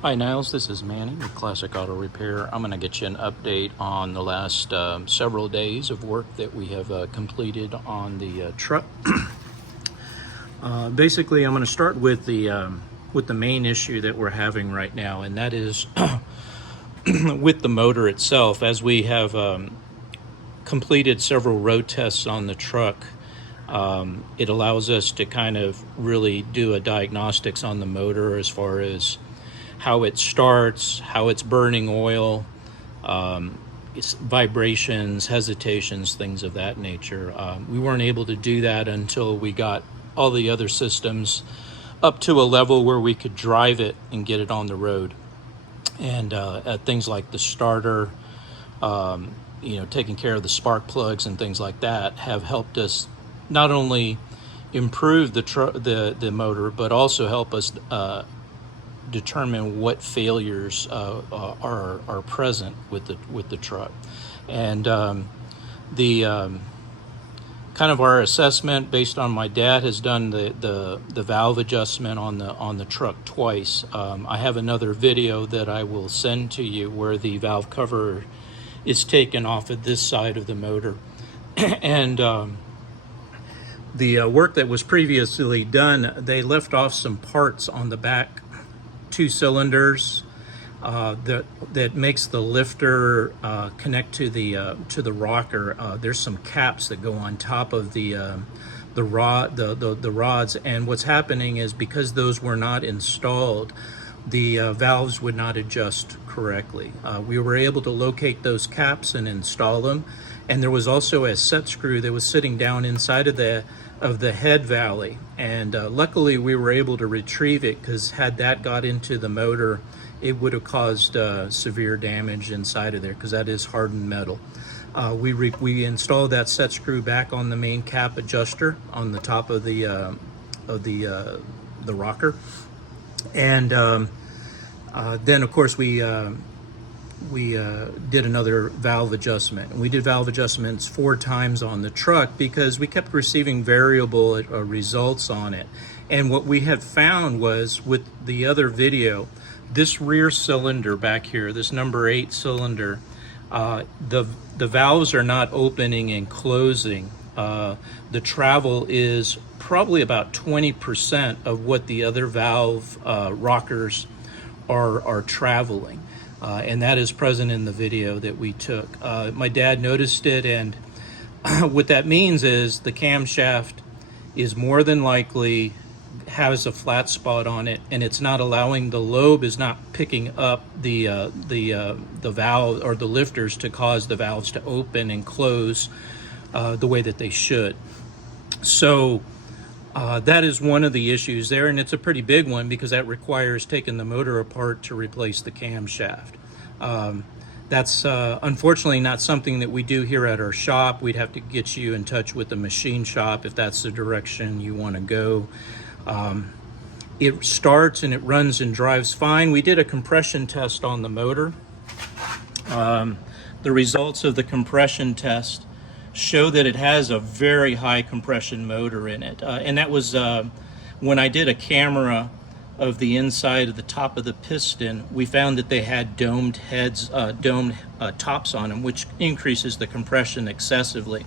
Hi Niles, this is Manny with Classic Auto Repair. I'm going to get you an update on the last several days of work that we have completed on the truck. Basically, I'm going to start with the main issue that we're having right now, and that is with the motor itself. As we have completed several road tests on the truck, it allows us to kind of really do a diagnostics on the motor as far as how it starts, how it's burning oil, its vibrations, hesitations, things of that nature. We weren't able to do that until we got all the other systems up to a level where we could drive it and get it on the road. And things like the starter, taking care of the spark plugs and things like that have helped us not only improve the motor, but also help us determine what failures are present with the truck. And kind of our assessment based on my dad has done the valve adjustment on the truck twice. I have another video that I will send to you where the valve cover is taken off of this side of the motor. And the work that was previously done, they left off some parts on the back two cylinders that makes the lifter connect to the rocker. There's some caps that go on top of the rods, and what's happening is because those were not installed, the valves would not adjust correctly. We were able to locate those caps and install them, and there was also a set screw that was sitting down inside of the head valley, and luckily we were able to retrieve it, because had that got into the motor, it would have caused severe damage inside of there, because that is hardened metal. We installed that set screw back on the main cap adjuster on the top of the rocker, and then of course we did another valve adjustment. And we did valve adjustments 4 times on the truck because we kept receiving variable results on it. And what we had found was, with the other video, this rear cylinder back here, this number 8 cylinder, the valves are not opening and closing. The travel is probably about 20% of what the other valve rockers are traveling. And that is present in the video that we took. My dad noticed it, and what that means is the camshaft is more than likely has a flat spot on it, and it's not allowing, the lobe is not picking up the valve or the lifters to cause the valves to open and close the way that they should. So that is one of the issues there, and it's a pretty big one because that requires taking the motor apart to replace the camshaft. That's unfortunately not something that we do here at our shop. We'd have to get you in touch with the machine shop if that's the direction you want to go. It starts and it runs and drives fine. We did a compression test on the motor. The results of the compression test show that it has a very high compression motor in it, and that was when I did a camera of the inside of the top of the piston. We found that they had domed heads, tops on them, which increases the compression excessively.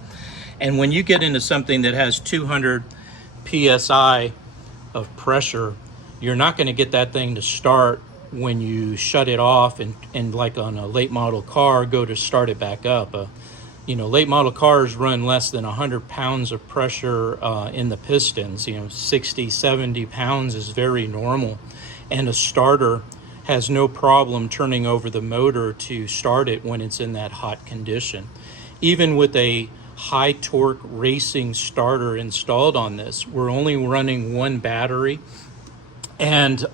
And when you get into something that has 200 psi of pressure, you're not going to get that thing to start when you shut it off and like on a late model car, go to start it back up. Late model cars run less than 100 pounds of pressure in the pistons. 60, 70 pounds is very normal. And a starter has no problem turning over the motor to start it when it's in that hot condition. Even with a high torque racing starter installed on this, we're only running 1 battery. And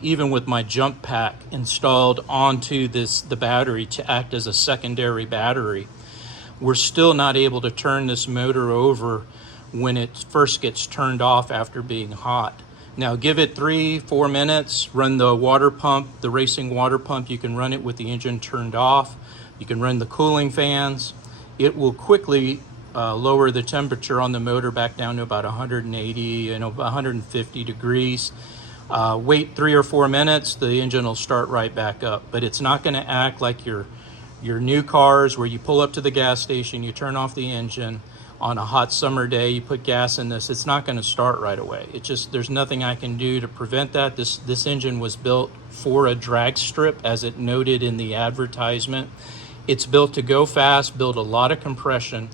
even with my jump pack installed onto the battery to act as a secondary battery, we're still not able to turn this motor over when it first gets turned off after being hot. Now give it 3-4 minutes, run the water pump, the racing water pump. You can run it with the engine turned off. You can run the cooling fans. It will quickly lower the temperature on the motor back down to about 180, 150 degrees. Wait 3 or 4 minutes, the engine will start right back up. But it's not going to act like your new cars where you pull up to the gas station, you turn off the engine on a hot summer day, you put gas in this, it's not going to start right away. It just, there's nothing I can do to prevent that. This engine was built for a drag strip, as it noted in the advertisement. It's built to go fast, build a lot of compression,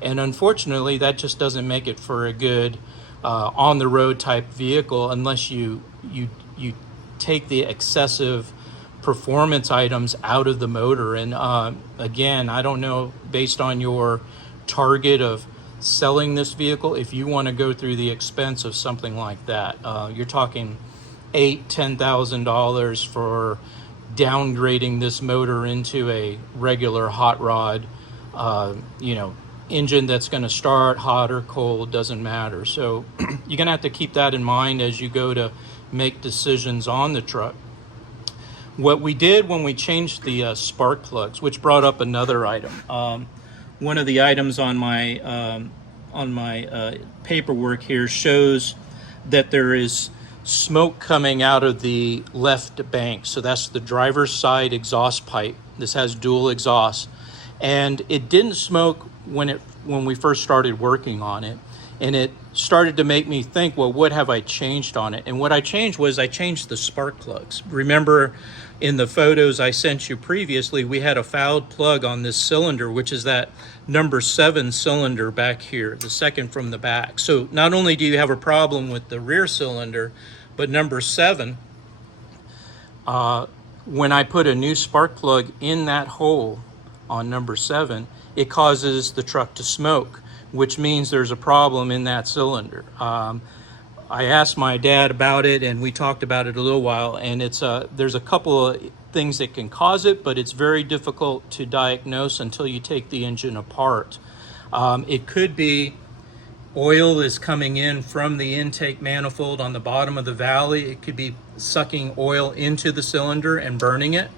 and unfortunately that just doesn't make it for a good on-the-road type vehicle unless you take the excessive performance items out of the motor. And again, I don't know, based on your target of selling this vehicle, if you want to go through the expense of something like that. You're talking $8,000-$10,000 for downgrading this motor into a regular hot rod, engine that's going to start hot or cold, doesn't matter. So you're going to have to keep that in mind as you go to make decisions on the truck. What we did when we changed the spark plugs, which brought up another item. One of the items on my paperwork here shows that there is smoke coming out of the left bank. So that's the driver's side exhaust pipe. This has dual exhaust, and it didn't smoke when we first started working on it. And it started to make me think, well, what have I changed on it? And what I changed was I changed the spark plugs. Remember in the photos I sent you previously, we had a fouled plug on this cylinder, which is that number 7 cylinder back here, the second from the back. So not only do you have a problem with the rear cylinder, but number 7, when I put a new spark plug in that hole on number 7, it causes the truck to smoke, which means there's a problem in that cylinder. I asked my dad about it, and we talked about it a little while, and there's a couple of things that can cause it, but it's very difficult to diagnose until you take the engine apart. It could be oil is coming in from the intake manifold on the bottom of the valley. It could be sucking oil into the cylinder and burning it.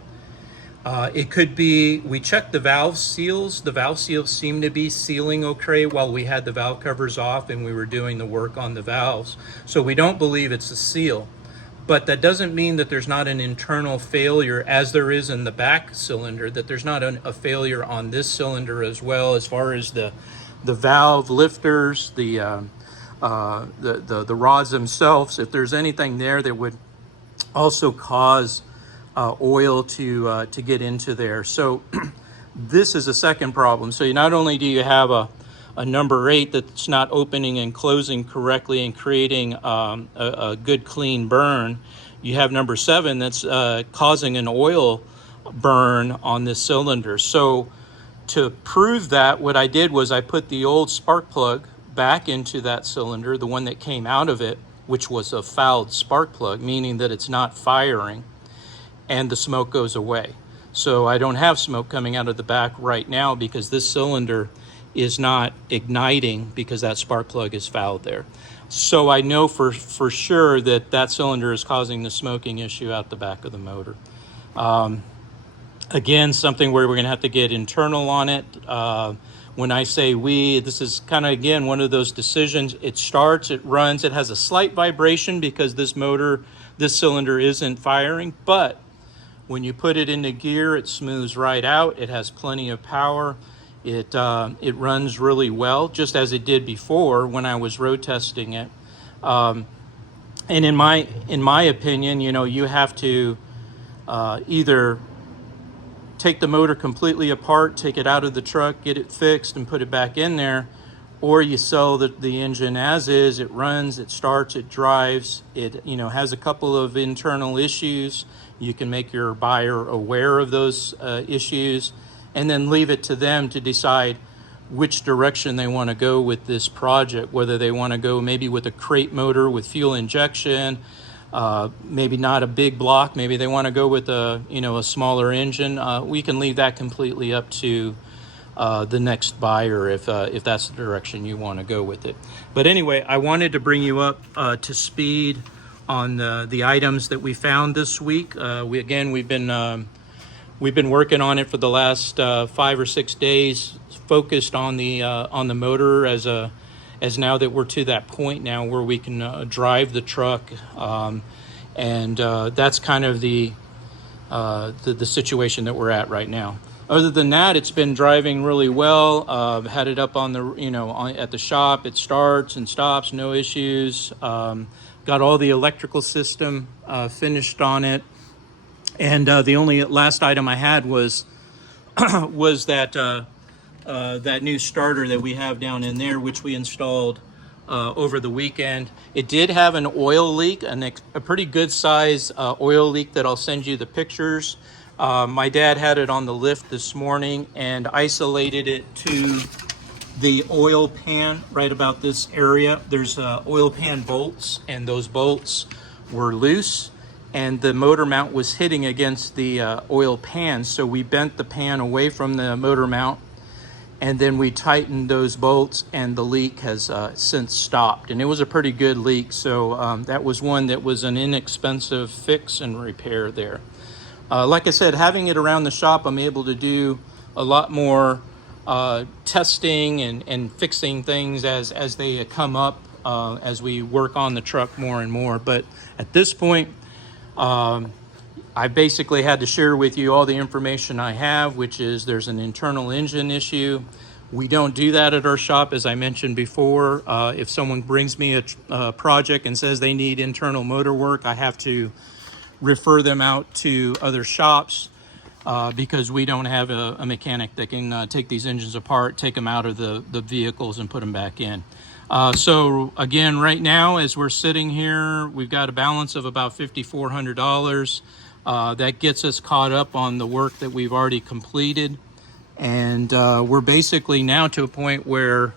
It could be, we checked the valve seals. The valve seals seem to be sealing okay while we had the valve covers off and we were doing the work on the valves. So we don't believe it's a seal. But that doesn't mean that there's not an internal failure, as there is in the back cylinder, that there's not a failure on this cylinder as well, as far as the valve lifters, the rods themselves. If there's anything there that would also cause oil to get into there. So this is a second problem. So not only do you have a number 8 that's not opening and closing correctly and creating a good clean burn, you have number 7 that's causing an oil burn on this cylinder. So to prove that, what I did was I put the old spark plug back into that cylinder, the one that came out of it, which was a fouled spark plug, meaning that it's not firing, and the smoke goes away. So I don't have smoke coming out of the back right now because this cylinder is not igniting because that spark plug is fouled there. So I know for sure that cylinder is causing the smoking issue out the back of the motor. Again, something where we're going to have to get internal on it. When I say we, this is kind of, again, one of those decisions. It starts, it runs, it has a slight vibration because this cylinder isn't firing, but when you put it into gear, it smooths right out. It has plenty of power. It runs really well, just as it did before when I was road testing it. And in my opinion, you have to either take the motor completely apart, take it out of the truck, get it fixed, and put it back in there, or you sell the engine as is. It runs, it starts, it drives. It has a couple of internal issues. You can make your buyer aware of those issues, and then leave it to them to decide which direction they want to go with this project, whether they want to go maybe with a crate motor with fuel injection, maybe not a big block, maybe they want to go with a smaller engine. We can leave that completely up to the next buyer if that's the direction you want to go with it. But anyway, I wanted to bring you up to speed on the items that we found this week. We've been working on it for the last 5 or 6 days, focused on the motor as now that we're to that point now where we can drive the truck. And that's kind of the situation that we're at right now. Other than that, it's been driving really well. Had it up on the, at the shop. It starts and stops, no issues. Got all the electrical system finished on it. And the only last item I had was was that new starter that we have down in there, which we installed over the weekend. It did have an oil leak, a pretty good size oil leak that I'll send you the pictures. My dad had it on the lift this morning and isolated it to the oil pan right about this area. There's oil pan bolts, and those bolts were loose, and the motor mount was hitting against the oil pan. So we bent the pan away from the motor mount, and then we tightened those bolts, and the leak has since stopped. And it was a pretty good leak, so that was one that was an inexpensive fix and repair there. Like I said, having it around the shop, I'm able to do a lot more testing and fixing things as they come up, as we work on the truck more and more. But at this point, I basically had to share with you all the information I have, which is there's an internal engine issue. We don't do that at our shop, as I mentioned before. If someone brings me a project and says they need internal motor work, I have to refer them out to other shops because we don't have a mechanic that can take these engines apart, take them out of the vehicles and put them back in. So again, right now, as we're sitting here, we've got a balance of about $5,400. That gets us caught up on the work that we've already completed. And we're basically now to a point where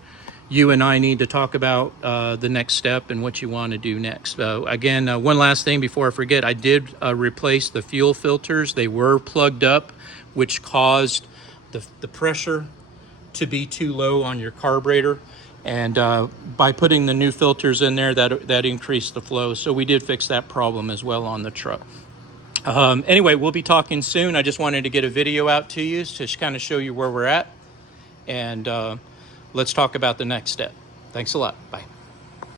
you and I need to talk about the next step and what you want to do next. Again, one last thing before I forget, I did replace the fuel filters. They were plugged up, which caused the pressure to be too low on your carburetor. And by putting the new filters in there, that increased the flow. So we did fix that problem as well on the truck. Anyway, we'll be talking soon. I just wanted to get a video out to you to kind of show you where we're at. And let's talk about the next step. Thanks a lot. Bye.